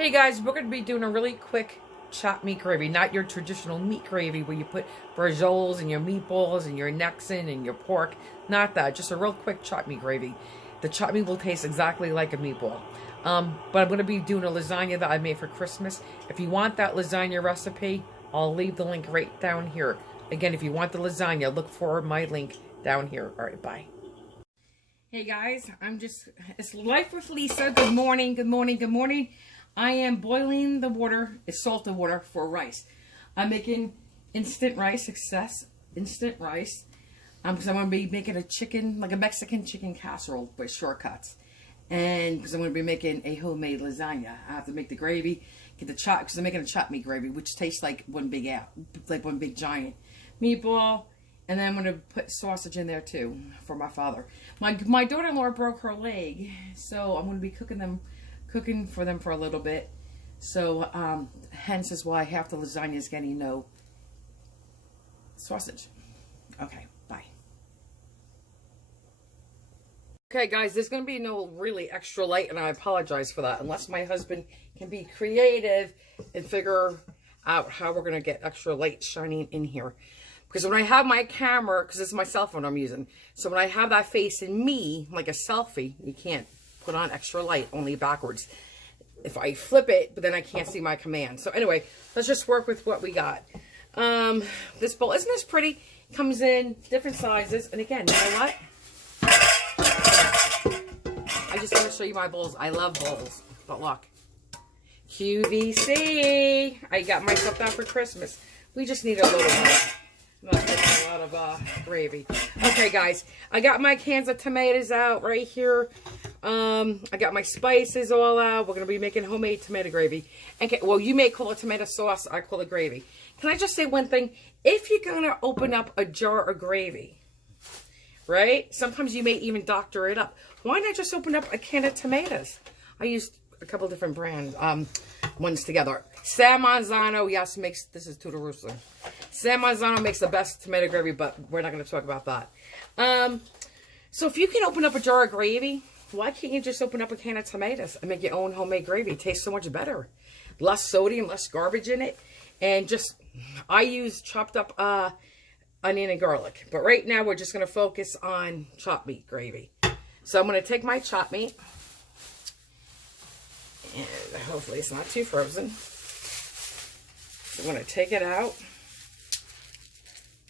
Hey guys, we're going to be doing a really quick chopped meat gravy. Not your traditional meat gravy where you put brajolles and your meatballs and your necks in and your pork. Not that. Just a real quick chopped meat gravy. The chopped meat will taste exactly like a meatball. But I'm going to be doing a lasagna that I made for Christmas. If you want that lasagna recipe, I'll leave the link right down here. Again, if you want the lasagna, look for my link down here. All right, bye. Hey guys, it's Life with Lisa. Good morning, good morning, good morning. I am boiling the water, it's salted water for rice. I'm making instant rice, instant rice. Because I'm going to be making a chicken, like a Mexican chicken casserole with shortcuts. And because I'm going to be making a homemade lasagna. I have to make the gravy, get the chop, because I'm making a chopped meat gravy, which tastes like one big giant meatball. And then I'm going to put sausage in there too for my father. My daughter-in-law broke her leg, so I'm going to be cooking for them for a little bit. So hence is why half the lasagna is getting no sausage. Okay, bye. Okay guys, there's going to be no really extra light, and I apologize for that, unless my husband can be creative and figure out how we're going to get extra light shining in here. Because when I have my camera, because this is my cell phone I'm using, so when I have that face in me, like a selfie, you can't put on extra light, only backwards. If I flip it, but then I can't see my command. So anyway, let's just work with what we got. This bowl, isn't this pretty? Comes in different sizes. And again, you know what? I just want to show you my bowls. I love bowls. But look. QVC. I got myself that for Christmas. We just need a little bit. Not getting a lot of gravy. Okay, guys. I got my cans of tomatoes out right here. I got my spices all out. We're going to be making homemade tomato gravy. Okay, well, you may call it tomato sauce. I call it gravy. Can I just say one thing? If you're going to open up a jar of gravy, right? Sometimes you may even doctor it up. Why not just open up a can of tomatoes? I used a couple different brands, ones together. San Marzano, yes, makes, this is to the rooster. San Marzano makes the best tomato gravy, but we're not going to talk about that. So if you can open up a jar of gravy, why can't you just open up a can of tomatoes and make your own homemade gravy? It tastes so much better. Less sodium, less garbage in it. And just, I use chopped up onion and garlic. But right now, we're just going to focus on chopped meat gravy. So I'm going to take my chopped meat. And hopefully it's not too frozen. So I'm going to take it out.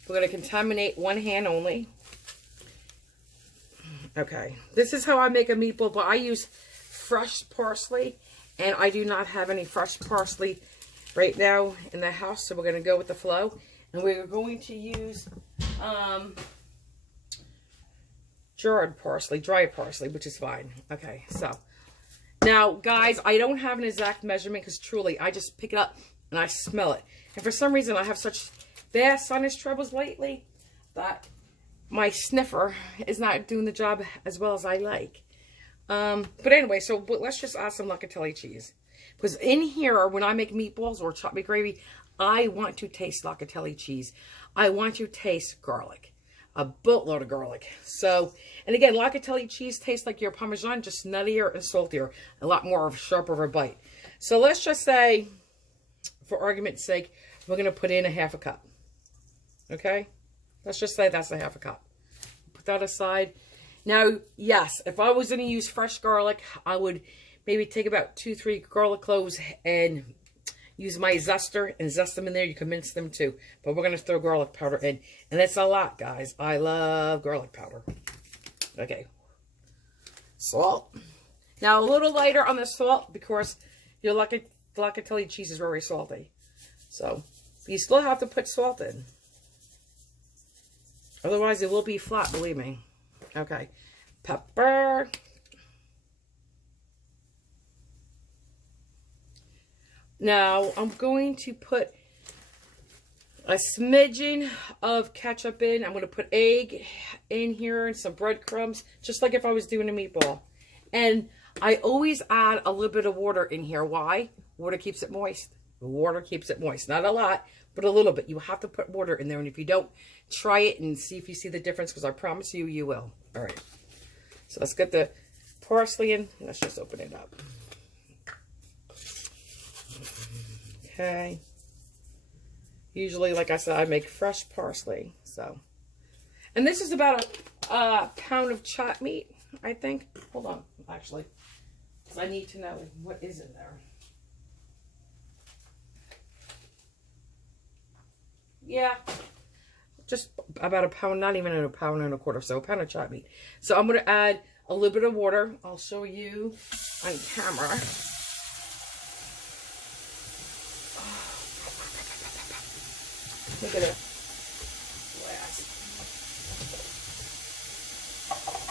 We're going to contaminate one hand only. Okay, this is how I make a meatball, but I use fresh parsley, and I do not have any fresh parsley right now in the house, so we're going to go with the flow. And we're going to use jarred parsley, dried parsley, which is fine. Okay, so now, guys, I don't have an exact measurement because truly, I just pick it up and I smell it. And for some reason, I have such bad sinus troubles lately that my sniffer is not doing the job as well as I like. But anyway, so let's just add some locatelli cheese. Because in here, when I make meatballs or chopped meat gravy, I want to taste locatelli cheese. I want to taste garlic. A boatload of garlic. So, and again, locatelli cheese tastes like your Parmesan, just nuttier and saltier. A lot more of a sharper of a bite. So let's just say, for argument's sake, we're going to put in a half a cup. Okay? Let's just say that's a half a cup. Put that aside. Now, yes, if I was going to use fresh garlic, I would maybe take about 2-3 garlic cloves and use my zester and zest them in there. You can mince them too. But we're going to throw garlic powder in. And that's a lot, guys. I love garlic powder. Okay. Salt. Now, a little lighter on the salt because your locatelli cheese is very salty. So, you still have to put salt in. Otherwise, it will be flat, believe me. Okay. Pepper. Now, I'm going to put a smidgen of ketchup in. I'm going to put egg in here and some breadcrumbs, just like if I was doing a meatball. And I always add a little bit of water in here. Why? Water keeps it moist. Water keeps it moist. Not a lot, but a little bit. You have to put water in there. And if you don't, try it and see if you see the difference, because I promise you, you will. All right. So let's get the parsley in. Let's just open it up. Okay. Usually, like I said, I make fresh parsley. So, and this is about a pound of chopped meat, I think. Hold on, actually, because I need to know what is in there. Yeah, just about a pound, not even a pound and a quarter, so a pound of chopped meat. So I'm going to add a little bit of water. I'll show you on camera. Look at it.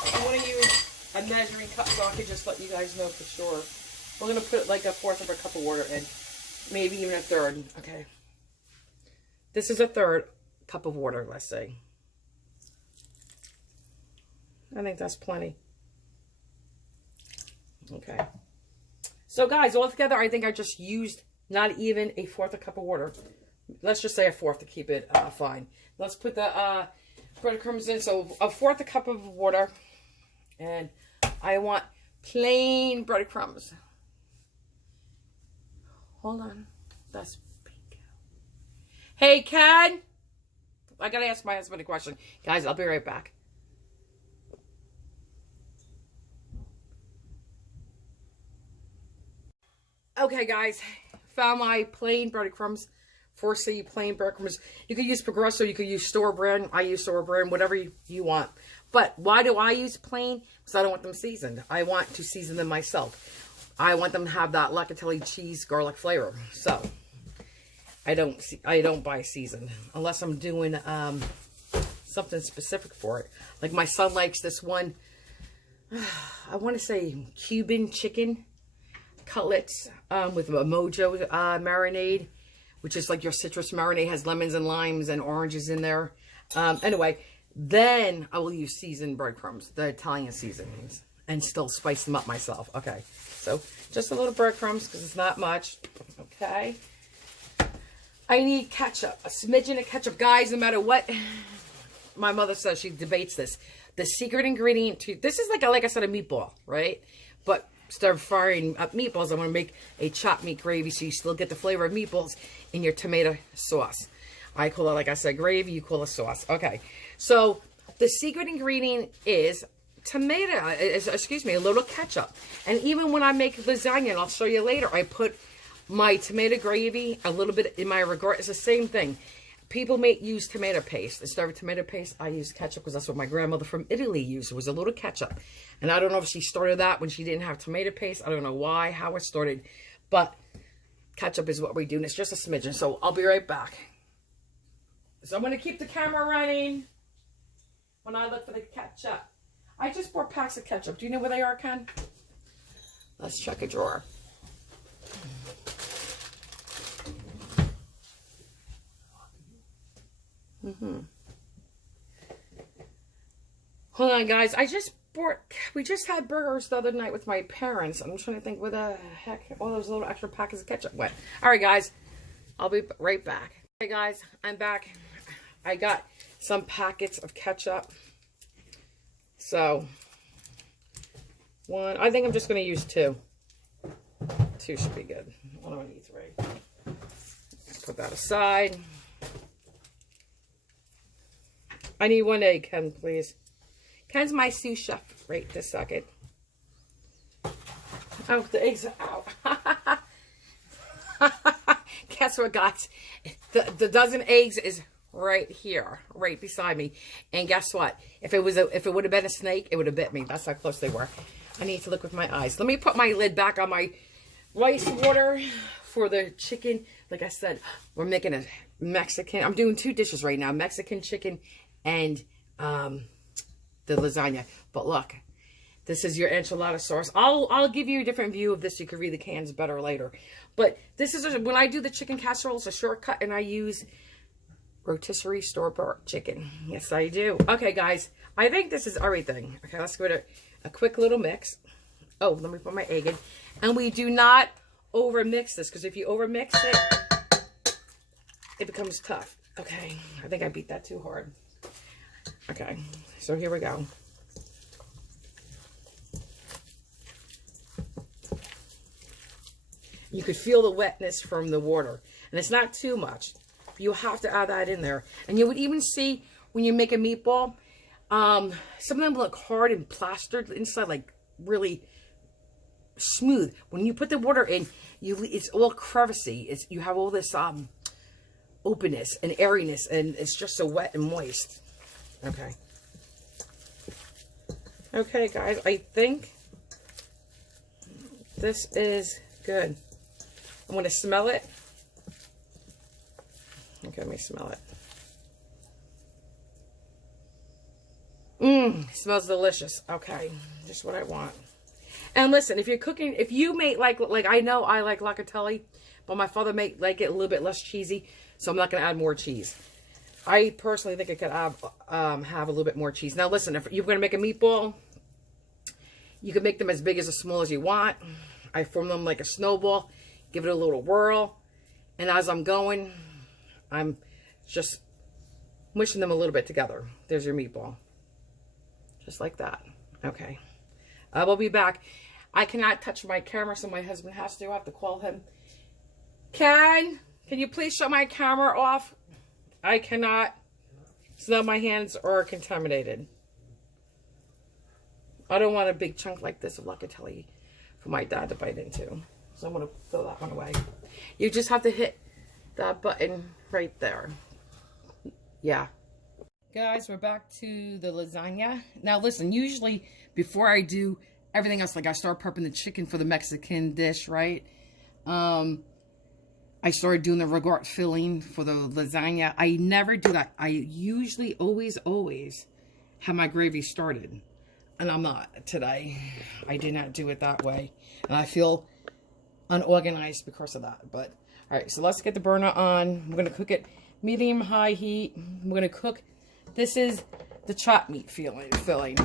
I want to use a measuring cup so I can just let you guys know for sure. We're going to put like a fourth of a cup of water in. Maybe even a third. Okay. This is a third cup of water, let's say. I think that's plenty. Okay. So guys, altogether, I think I just used not even a fourth a cup of water. Let's just say a fourth to keep it fine. Let's put the breadcrumbs in. So a fourth a cup of water. And I want plain breadcrumbs. Hold on. That's pink. Hey, Ken. I got to ask my husband a question. Guys, I'll be right back. Okay, guys. Found my plain breadcrumbs. 4C plain breadcrumbs. You could use Progresso, you could use store brand. I use store brand, whatever you want. But why do I use plain? Because I don't want them seasoned. I want to season them myself. I want them to have that locatelli cheese garlic flavor. So I don't buy seasoned unless I'm doing something specific for it. Like my son likes this one. I want to say Cuban chicken cutlets with a mojo marinade, which is like your citrus marinade, has lemons and limes and oranges in there. Anyway, then I will use seasoned breadcrumbs, the Italian seasonings, and still spice them up myself. Okay, so just a little breadcrumbs because it's not much. Okay. I need ketchup, a smidgen of ketchup. Guys, no matter what, my mother says, she debates this. The secret ingredient to, this is like I said, a meatball, right? But instead of frying up meatballs, I'm going to make a chopped meat gravy so you still get the flavor of meatballs in your tomato sauce. I call it, like I said, gravy. You call it sauce. Okay. So the secret ingredient is a little ketchup. And even when I make lasagna, and I'll show you later, I put my tomato gravy a little bit in my regard. It's the same thing. People may use tomato paste. Instead of tomato paste, I use ketchup because that's what my grandmother from Italy used. It was a little ketchup. And I don't know if she started that when she didn't have tomato paste. I don't know why, how it started. But ketchup is what we do. And it's just a smidgen. So I'll be right back. So I'm going to keep the camera running when I look for the ketchup. I just bought packs of ketchup. Do you know where they are, Ken? Let's check a drawer. Hold on, guys. We just had burgers the other night with my parents. I'm trying to think where the heck all those little extra packets of ketchup went. All right, guys. I'll be right back. Hey, guys. I'm back. I got some packets of ketchup. So, one. I think I'm just going to use two. Two should be good. I don't need three. Put that aside. I need one egg, Ken, please. Ken's my sous chef right this second. Oh, the eggs are out. Guess what, guys? The dozen eggs is right here, right beside me. And guess what? If it would have been a snake, it would have bit me. That's how close they were. I need to look with my eyes. Let me put my lid back on my rice water for the chicken. Like I said, we're making a Mexican. I'm doing two dishes right now. Mexican chicken and the lasagna. But look, this is your enchilada sauce. I'll give you a different view of this. You can read the cans better later. But this is when I do the chicken casserole, it's a shortcut, and I use rotisserie store-bought chicken. Yes, I do. Okay, guys, I think this is everything. Okay, let's give it a quick little mix. Oh, let me put my egg in. And we do not over mix this, because if you over mix it, it becomes tough. Okay, I think I beat that too hard. Okay, so here we go. You could feel the wetness from the water. And it's not too much. You have to add that in there. And you would even see when you make a meatball, some of them look hard and plastered inside, like really smooth. When you put the water in, it's all crevicey. You have all this openness and airiness, and it's just so wet and moist. Okay. Okay, guys, I think this is good. I'm going to smell it. Okay, let me smell it. Smells delicious. Okay, just what I want. And listen, if you're cooking, if you make like I know I like locatelli, but my father make like it a little bit less cheesy, so I'm not going to add more cheese. I personally think I could have a little bit more cheese. Now listen, if you're going to make a meatball, you can make them as big as small as you want. I form them like a snowball, give it a little whirl, and as I'm going, I'm just mushing them a little bit together. There's your meatball. Just like that. Okay. I will be back. I cannot touch my camera, so my husband has to. I have to call him. Can you please shut my camera off? I cannot. So now my hands are contaminated. I don't want a big chunk like this of locatelli for my dad to bite into. So I'm going to throw that one away. You just have to hit that button right there. Yeah. Guys, we're back to the lasagna. Now listen, usually before I do everything else, like I start prepping the chicken for the Mexican dish, right? I started doing the regard filling for the lasagna. I never do that. I usually always have my gravy started. And I'm not today. I did not do it that way. And I feel unorganized because of that. But, all right, so let's get the burner on. We're going to cook it medium-high heat. We're going to cook. This is the chopped meat filling.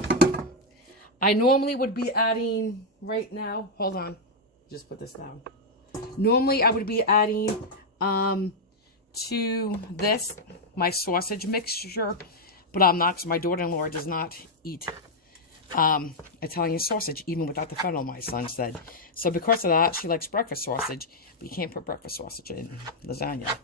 I normally would be adding, right now, hold on. Just put this down. Normally, I would be adding to this, my sausage mixture. But I'm not, because my daughter-in-law does not eat Italian sausage, even without the fennel, my son said. So because of that, she likes breakfast sausage, but you can't put breakfast sausage in lasagna.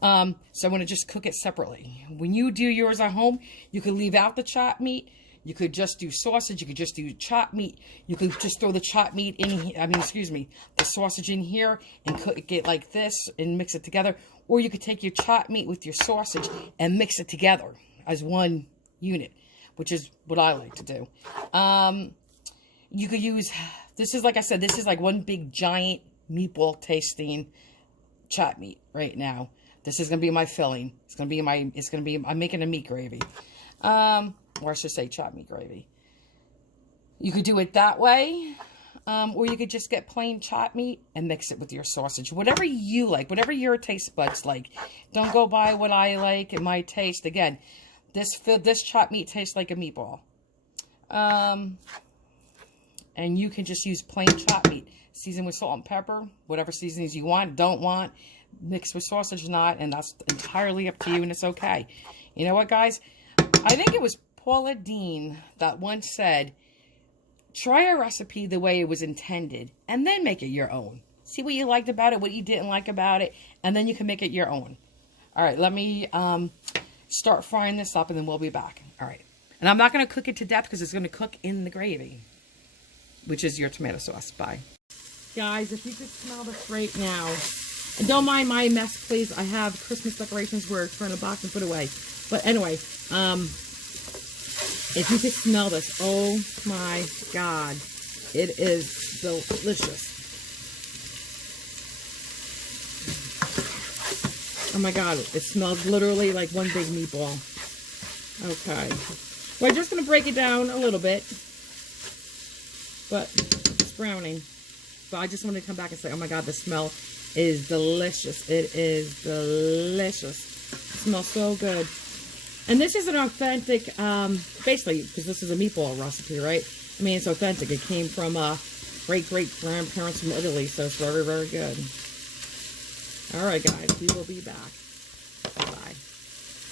So I'm going to just cook it separately. When you do yours at home, you could leave out the chopped meat. You could just do sausage. You could just do chopped meat. You could just throw the chopped meat in, the sausage in here and cook it like this and mix it together. Or you could take your chopped meat with your sausage and mix it together as one unit, which is what I like to do. You could use, this is like I said, this is like one big giant meatball tasting chopped meat right now. This is going to be my filling. I'm making a meat gravy. Or I should say chopped meat gravy. You could do it that way. Or you could just get plain chopped meat and mix it with your sausage. Whatever you like, whatever your taste buds like. Don't go by what I like and my taste. Again, this chopped meat tastes like a meatball. And you can just use plain chopped meat. Season with salt and pepper. Whatever seasonings you want, don't want. Mix with sausage or not. And that's entirely up to you, and it's okay. You know what, guys? I think it was Paula Deen that once said, try a recipe the way it was intended, and then make it your own. See what you liked about it, what you didn't like about it, and then you can make it your own. All right, let me start frying this up, and then we'll be back. All right. And I'm not going to cook it to death because it's going to cook in the gravy, which is your tomato sauce. Bye. Guys, if you could smell this right now, and don't mind my mess, please. I have Christmas decorations we're trying to box and put away. But anyway, if you could smell this, oh my God, it is delicious. Oh my God, it smells literally like one big meatball. Okay. We're just going to break it down a little bit. But it's browning. But I just wanted to come back and say, oh my God, the smell is delicious. It is delicious. It smells so good. And this is an authentic, basically, because this is a meatball recipe, right? I mean, it's authentic. It came from great-great-grandparents from Italy, so it's very, very good. All right, guys, we will be back. Bye-bye.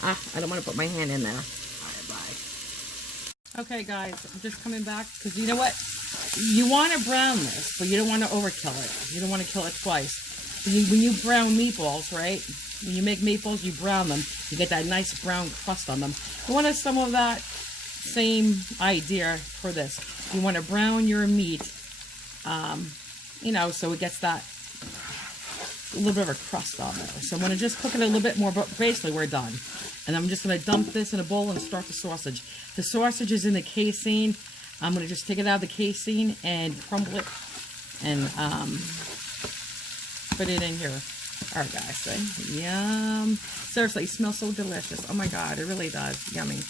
I don't want to put my hand in there. All right, bye. Okay, guys, I'm just coming back because you know what? You want to brown this, but you don't want to overkill it. You don't want to kill it twice. When you brown meatballs, right? When you make meatballs, you brown them. You get that nice brown crust on them. You want some of that same idea for this. You want to brown your meat, you know, so it gets that a little bit of a crust on there. So I'm going to just cook it a little bit more, but basically we're done. And I'm just going to dump this in a bowl and start the sausage. The sausage is in the casing. I'm going to just take it out of the casing and crumble it and put it in here. All right, guys, see? Yum. Seriously, it smells so delicious. Oh my God, it really does. Yummy.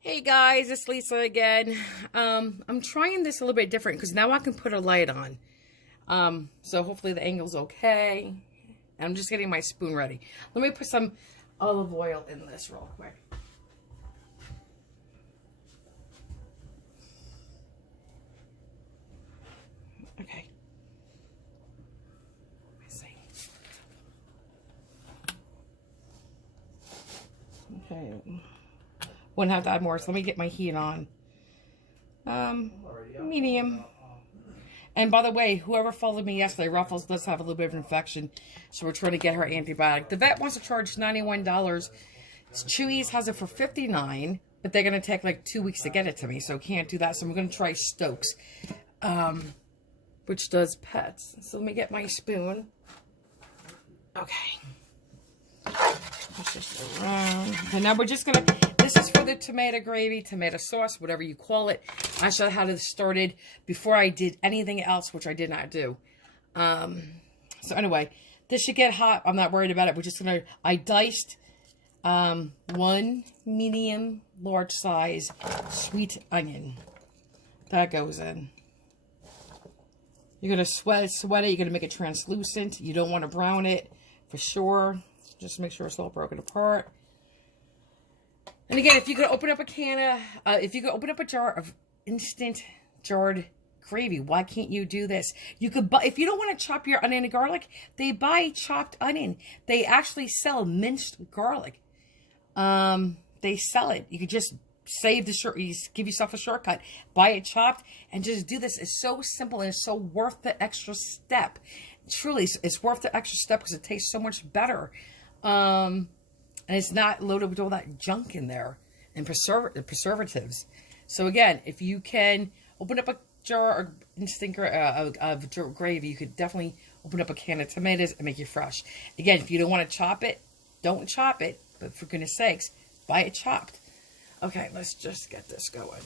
Hey guys, it's Lisa again. I'm trying this a little bit different because now I can put a light on. So hopefully the angle's okay. I'm just getting my spoon ready. Let me put some olive oil in this real quick. Okay. Let me see. Okay. Wouldn't have to add more, so let me get my heat on. Medium. And by the way, whoever followed me yesterday, Ruffles does have a little bit of infection, so we're trying to get her antibiotic. The vet wants to charge $91. Chewy's has it for $59, but they're going to take like 2 weeks to get it to me, so can't do that. So I'm going to try Stokes, which does pets. So let me get my spoon. Okay. Push this around. And now we're just going to... This is for the tomato gravy, tomato sauce, whatever you call it. I showed how this started before I did anything else, which I did not do. So anyway, this should get hot. I'm not worried about it. We're just going to... I diced 1 medium large size sweet onion. That goes in. You're going to sweat it. You're going to make it translucent. You don't want to brown it for sure. Just make sure it's all broken apart. And again, if you could open up a can of, if you could open up a jar of instant jarred gravy, why can't you do this? You could buy, if you don't want to chop your onion and garlic, they buy chopped onion. They actually sell minced garlic. They sell it. You could just save the short, you give yourself a shortcut, buy it chopped, and just do this. It's so simple and it's so worth the extra step. Truly, it's worth the extra step because it tastes so much better. And it's not loaded with all that junk in there and preservatives. So again, if you can open up a jar or instant of gravy, you could definitely open up a can of tomatoes and make it fresh. Again, if you don't want to chop it, don't chop it. But for goodness sakes, buy it chopped. Okay, let's just get this going.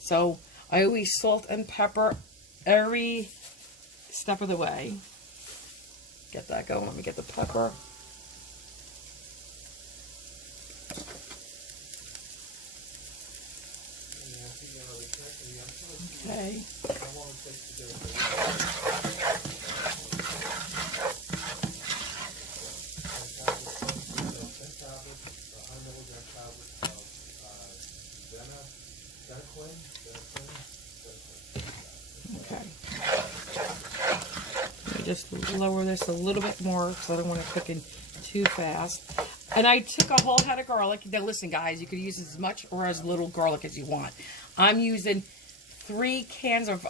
So I always salt and pepper every step of the way. Get that going. Let me get the pepper. Okay. Okay. Let me just lower this a little bit more because I don't want it cooking too fast. And I took a whole head of garlic. Now listen, guys, you could use as much or as little garlic as you want. I'm using 3 cans of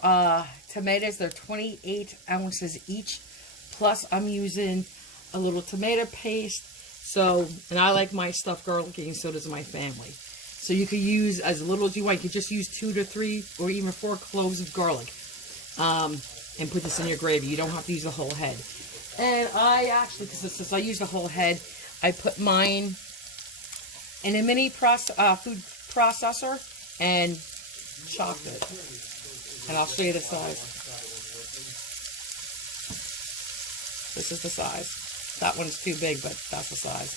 tomatoes. They're 28 ounces each. Plus, I'm using a little tomato paste. So, and I like my stuff garlicky, and so does my family. So you could use as little as you want. You could just use 2 to 3 or even 4 cloves of garlic. And put this in your gravy. You don't have to use the whole head. And I actually, because since I use the whole head, I put mine in a mini food processor and chopped it. And I'll show you the size. This is the size. That one's too big, but that's the size.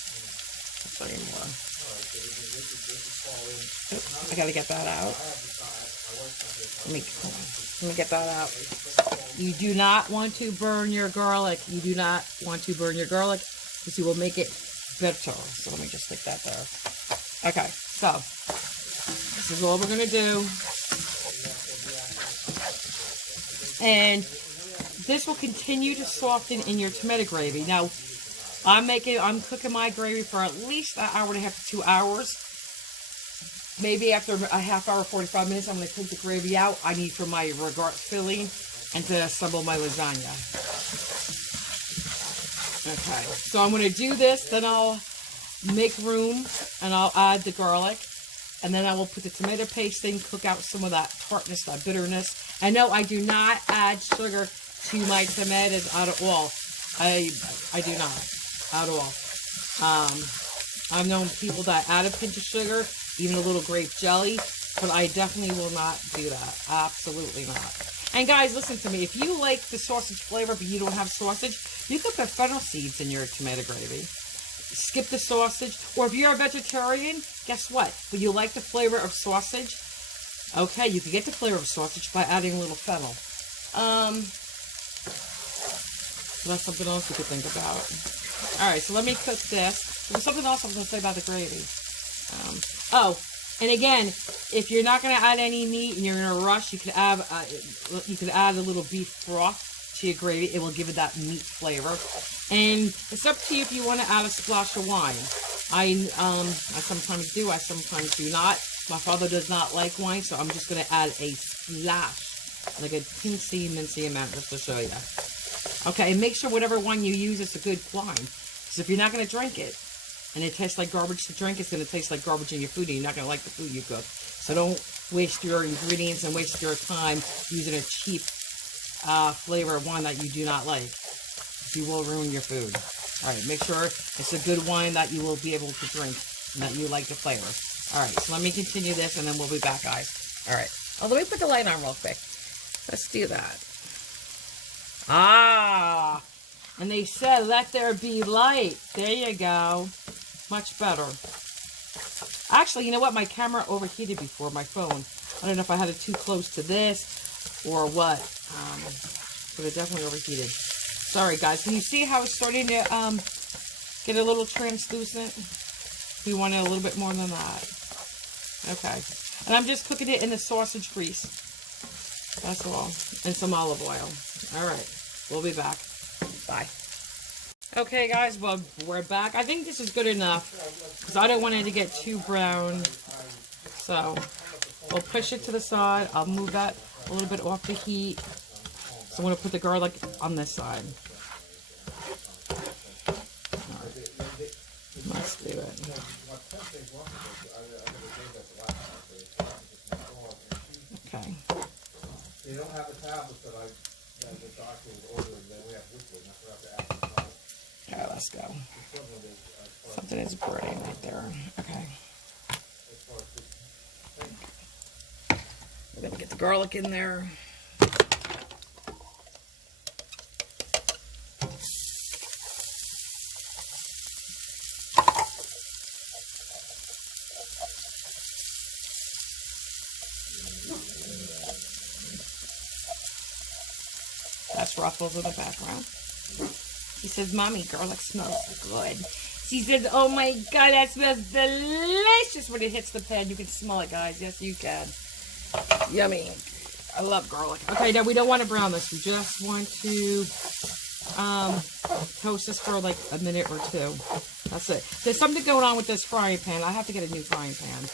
I'll show you more. Oops, I gotta get that out. Let me get that out. You do not want to burn your garlic. You do not want to burn your garlic because you will make it bitter. So let me just stick that there. Okay, so this is all we're gonna do. And this will continue to soften in your tomato gravy. Now, I'm cooking my gravy for at least an hour and a half to 2 hours. maybe after a half hour, 45 minutes, I'm going to take the gravy out. I need for my regard filling and to assemble my lasagna. Okay, so I'm going to do this, then I'll make room and I'll add the garlic. And then I will put the tomato paste in, cook out some of that tartness, that bitterness. And no, I do not add sugar to my tomatoes at all. I do not at all. I've known people that add a pinch of sugar, even a little grape jelly, but I definitely will not do that. Absolutely not. And guys, listen to me. If you like the sausage flavor, but you don't have sausage, you could put fennel seeds in your tomato gravy. Skip the sausage. Or if you're a vegetarian, guess what? But you like the flavor of sausage, okay, you can get the flavor of sausage by adding a little fennel. So that's something else you could think about. Alright, so let me cook this. There's something else I was going to say about the gravy. Oh, and again, if you're not going to add any meat and you're in a rush, you could add a little beef broth to your gravy. It will give it that meat flavor. And it's up to you if you want to add a splash of wine. I sometimes do, I sometimes do not. My father does not like wine, so I'm just going to add a splash, like a teensy-mincy amount, just to show you. Okay, and make sure whatever wine you use is a good wine. Because if you're not going to drink it, and it tastes like garbage to drink, it's going to taste like garbage in your food, and you're not going to like the food you cook. So don't waste your ingredients and waste your time using a cheap flavor of wine that you do not like. You will ruin your food. Alright, make sure it's a good wine that you will be able to drink and that you like the flavor. Alright, so let me continue this and then we'll be back, guys. Alright, let me put the light on real quick. Let's do that. Ah, and they said, let there be light. There you go. Much better. Actually, you know what? My camera overheated before, my phone. I don't know if I had it too close to this or what. But it definitely overheated. Sorry, guys. Can you see how it's starting to get a little translucent? We want it a little bit more than that. Okay. And I'm just cooking it in the sausage grease. That's all. And some olive oil. All right. We'll be back. Bye. Okay, guys. Well, we're back. I think this is good enough because I don't want it to get too brown. So we'll push it to the side. I'll move that a little bit off the heat. So I'm going to put the garlic on this side. All right. Let's do it. Okay. They don't have the tablets that the doctor was ordering. Then we have liquid. I forgot to ask them. All right, let's go. Something is burning right there. Okay. We're going to get the garlic in there. That's Ruffles in the background. He says, Mommy, garlic smells good. She says, oh my God, that smells delicious when it hits the pan. You can smell it, guys. Yes, you can. Yummy. I love garlic. Okay, now we don't want to brown this. We just want to toast this for like a minute or two. That's it. There's something going on with this frying pan. I have to get a new frying pan.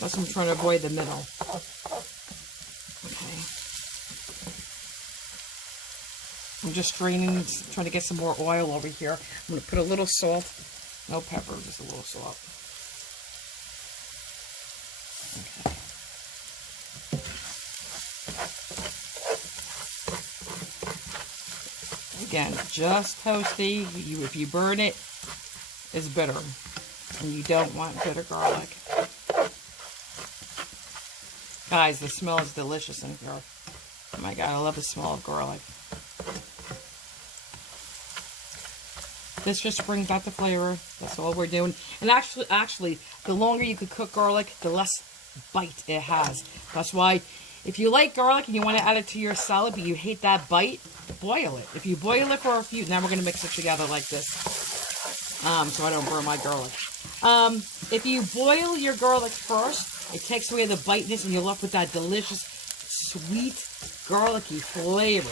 That's what I'm trying to avoid the middle. Okay. I'm just straining, trying to get some more oil over here. I'm going to put a little salt. No pepper, just a little salt. Okay. Again, just toasty. If you burn it, it's bitter. And you don't want bitter garlic. Guys, the smell is delicious in here. Oh my God, I love the smell of garlic. This just brings out the flavor. That's all we're doing. And actually, the longer you could cook garlic, the less bite it has. That's why, if you like garlic and you want to add it to your salad, but you hate that bite, boil it. If you boil it for a few, now we're going to mix it together like this, so I don't burn my garlic. If you boil your garlic first, it takes away the biteness, and you're left with that delicious, sweet, garlicky flavor.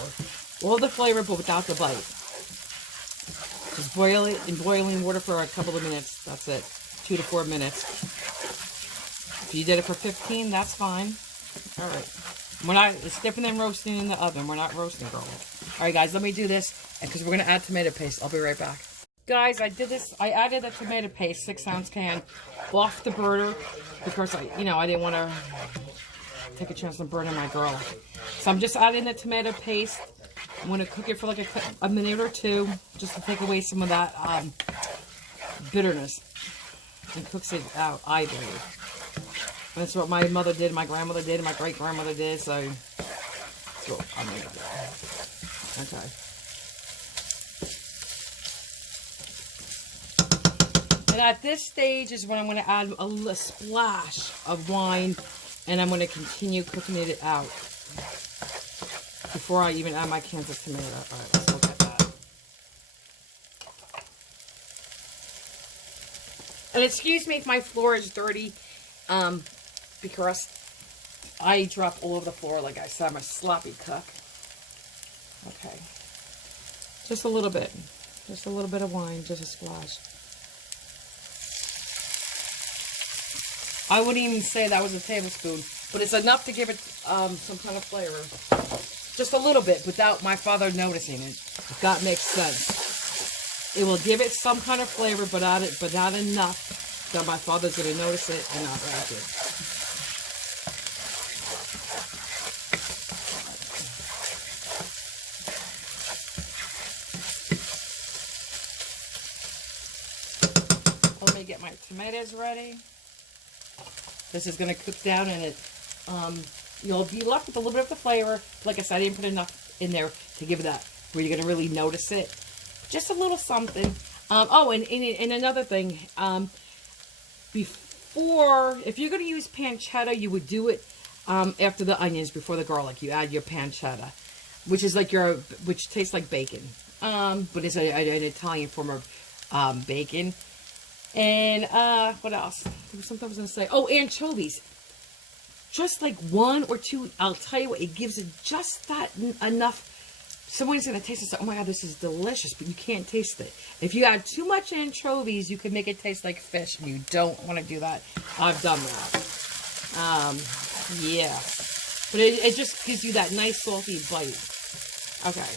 All the flavor, but without the bite. Just boil it in boiling water for a couple of minutes. That's it. 2 to 4 minutes. You did it for 15, that's fine. All right. We're not, it's different than roasting in the oven. We're not roasting garlic. All right, guys, let me do this because we're going to add tomato paste. I'll be right back. Guys, I did this. I added the tomato paste, 6-ounce can, off the burner because I didn't want to take a chance on burning my garlic. So I'm just adding the tomato paste. I'm going to cook it for like a minute or two just to take away some of that bitterness. And cooks it out, I believe. That's what my mother did, my grandmother did, and my great-grandmother did, so that's what I'm going to do. Okay. And at this stage is when I'm going to add a splash of wine, and I'm going to continue cooking it out before I even add my cans of tomato. All right, let's look at that. And excuse me if my floor is dirty, because I drop all over the floor. Like I said, I'm a sloppy cook. Okay. Just a little bit. Just a little bit of wine, just a splash. I wouldn't even say that was a tablespoon, but it's enough to give it some kind of flavor. Just a little bit, without my father noticing it. If that makes sense. It will give it some kind of flavor, but not enough that my father's going to notice it and not like it. Let me get my tomatoes ready. This is going to cook down in it. You'll be left with a little bit of the flavor. Like I said, I didn't put enough in there to give that where you're going to really notice it. Just a little something. And another thing. Before, if you're going to use pancetta, you would do it after the onions, before the garlic. You add your pancetta, which is like which tastes like bacon. But it's an Italian form of bacon. And what else? Sometimes I was going to say, oh, anchovies. Just like 1 or 2, I'll tell you what, it gives it just that enough. Someone's going to taste it and say, oh my God, this is delicious, but you can't taste it. If you add too much anchovies, you can make it taste like fish, and you don't want to do that. I've done that. Yeah. But it just gives you that nice salty bite. Okay.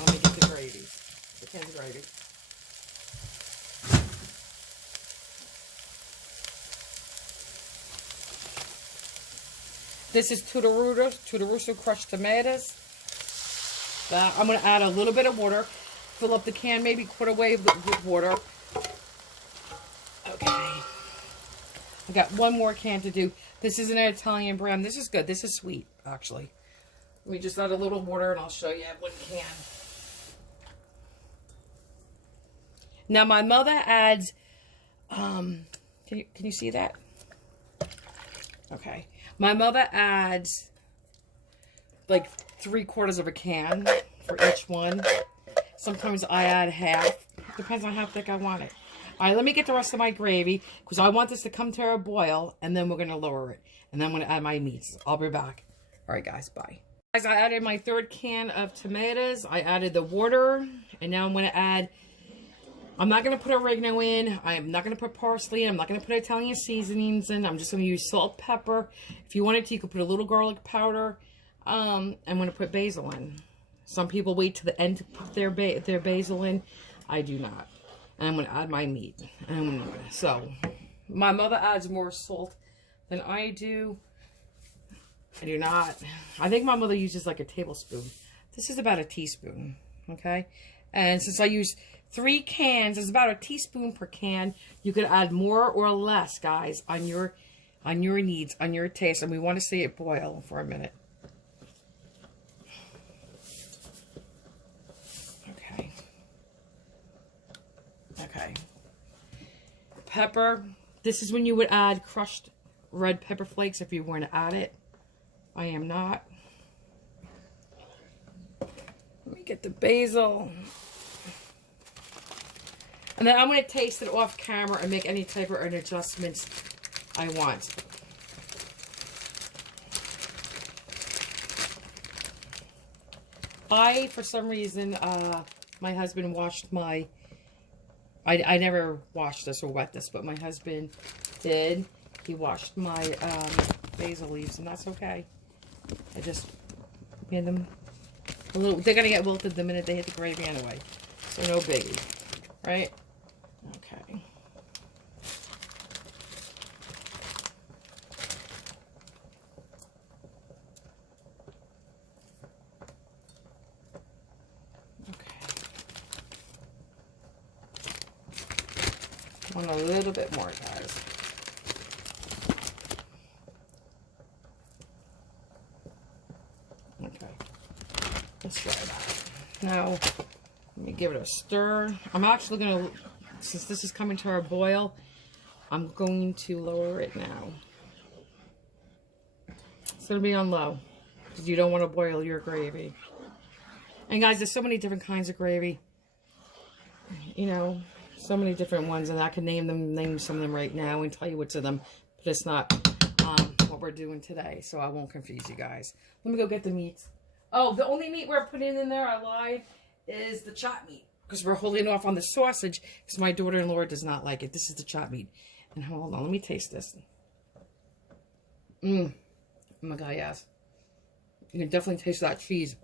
Let me get the gravy. The can of gravy. This is Tutti-Russo crushed tomatoes. I'm going to add a little bit of water. Fill up the can, maybe quarter way with water. Okay. I got one more can to do. This is an Italian brand. This is good. This is sweet, actually. Let me just add a little water and I'll show you one can. Now my mother adds, can you see that? Okay. My mother adds like 3/4 of a can for each one. Sometimes I add half. Depends on how thick I want it. All right, let me get the rest of my gravy because I want this to come to a boil, and then we're going to lower it. And then I'm going to add my meats. I'll be back. All right, guys, bye. Guys, I added my 3rd can of tomatoes. I added the water, and now I'm going to add... I'm not going to put oregano in. I'm not going to put parsley in. I'm not going to put Italian seasonings in. I'm just going to use salt, pepper. If you wanted to, you could put a little garlic powder. I'm going to put basil in. Some people wait to the end to put their basil in. I do not. And I'm going to add my meat. So, my mother adds more salt than I do. I do not. I think my mother uses like a tablespoon. This is about a teaspoon. Okay? And since I use 3 cans, it's about a teaspoon per can. You could add more or less, guys, on your needs, on your taste. And we want to see it boil for a minute. Okay. Okay. Pepper. This is when you would add crushed red pepper flakes if you want to add it. I am not. Let me get the basil. And then I'm going to taste it off camera and make any type of adjustments I want. For some reason, my husband washed my... I never washed this or wet this, but my husband did. he washed my basil leaves, and that's okay. I just made them a little, they're gonna get wilted the minute they hit the gravy anyway, so no biggie, right? Okay. Want a little bit more, guys. Okay, let's try that. Now, let me give it a stir. I'm actually gonna, since this is coming to our boil, I'm going to lower it now. It's gonna be on low, because you don't want to boil your gravy. And guys, there's so many different kinds of gravy. You know, so many different ones, and I can name some of them right now and tell you what's in them, but it's not what we're doing today, so I won't confuse you guys. Let me go get the meats. Oh, the only meat we're putting in there, I lied, is the chopped meat, because we're holding off on the sausage because my daughter-in-law does not like it. This is the chopped meat. And hold on, let me taste this. Oh my God, yes. You can definitely taste that cheese.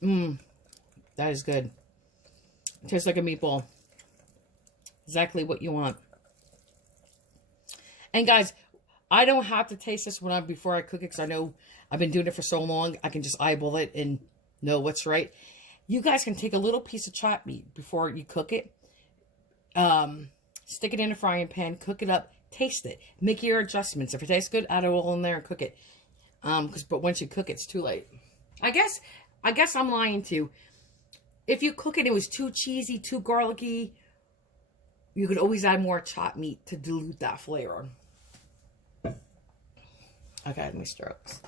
That is good. It tastes like a meatball. Exactly what you want. And guys, I don't have to taste this before I cook it, because I know I've been doing it for so long. I can just eyeball it and know what's right. You guys can take a little piece of chopped meat before you cook it. Stick it in a frying pan, cook it up, taste it, make your adjustments. If it tastes good, add it all in there and cook it. But once you cook it, it's too late. I guess I'm lying too. If you cook it, it was too cheesy, too garlicky, you could always add more chopped meat to dilute that flavor. Okay, let me stir this.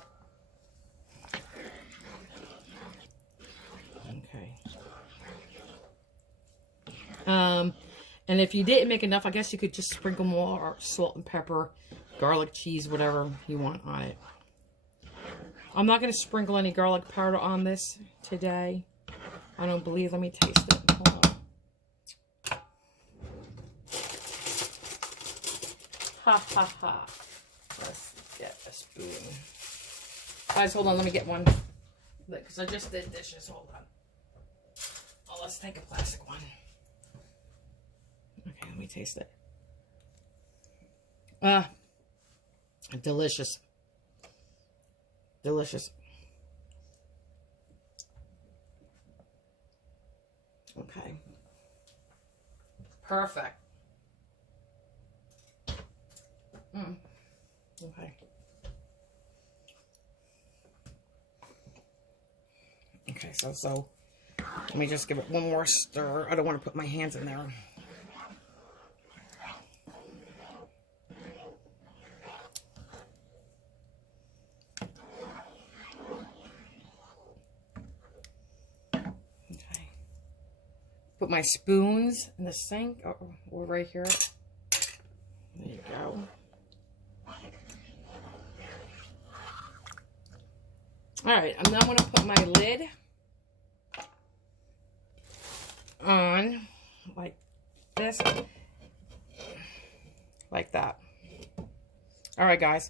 Okay. And if you didn't make enough, I guess you could just sprinkle more salt and pepper, garlic, cheese, whatever you want on it. I'm not going to sprinkle any garlic powder on this today. I don't believe. Let me taste it. Hold on. Ha ha ha. Let's get a spoon. Guys, hold on. Let me get one. Because I just did dishes. Hold on. Oh, let's take a plastic one. Okay, let me taste it. Delicious. Delicious. Okay. Perfect. Okay. Okay, so let me just give it one more stir. I don't want to put my hands in there. Put my spoons in the sink, or right here. There you go. All right, I'm now going to put my lid on like this, like that. All right, guys,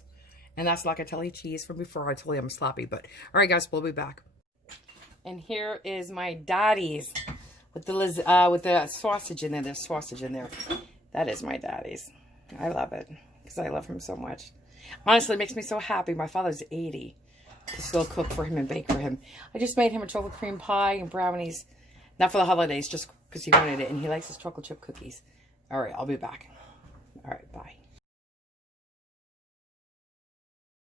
and that's locatelli cheese from before. I told you I'm sloppy, but all right, guys, we'll be back. And here is my daddy's. With the sausage in there. There's sausage in there. That is my daddy's. I love it. Because I love him so much. Honestly, it makes me so happy. My father's 80. To still cook for him and bake for him. I just made him a chocolate cream pie and brownies. Not for the holidays, just because he wanted it. And he likes his chocolate chip cookies. Alright, I'll be back. Alright, bye.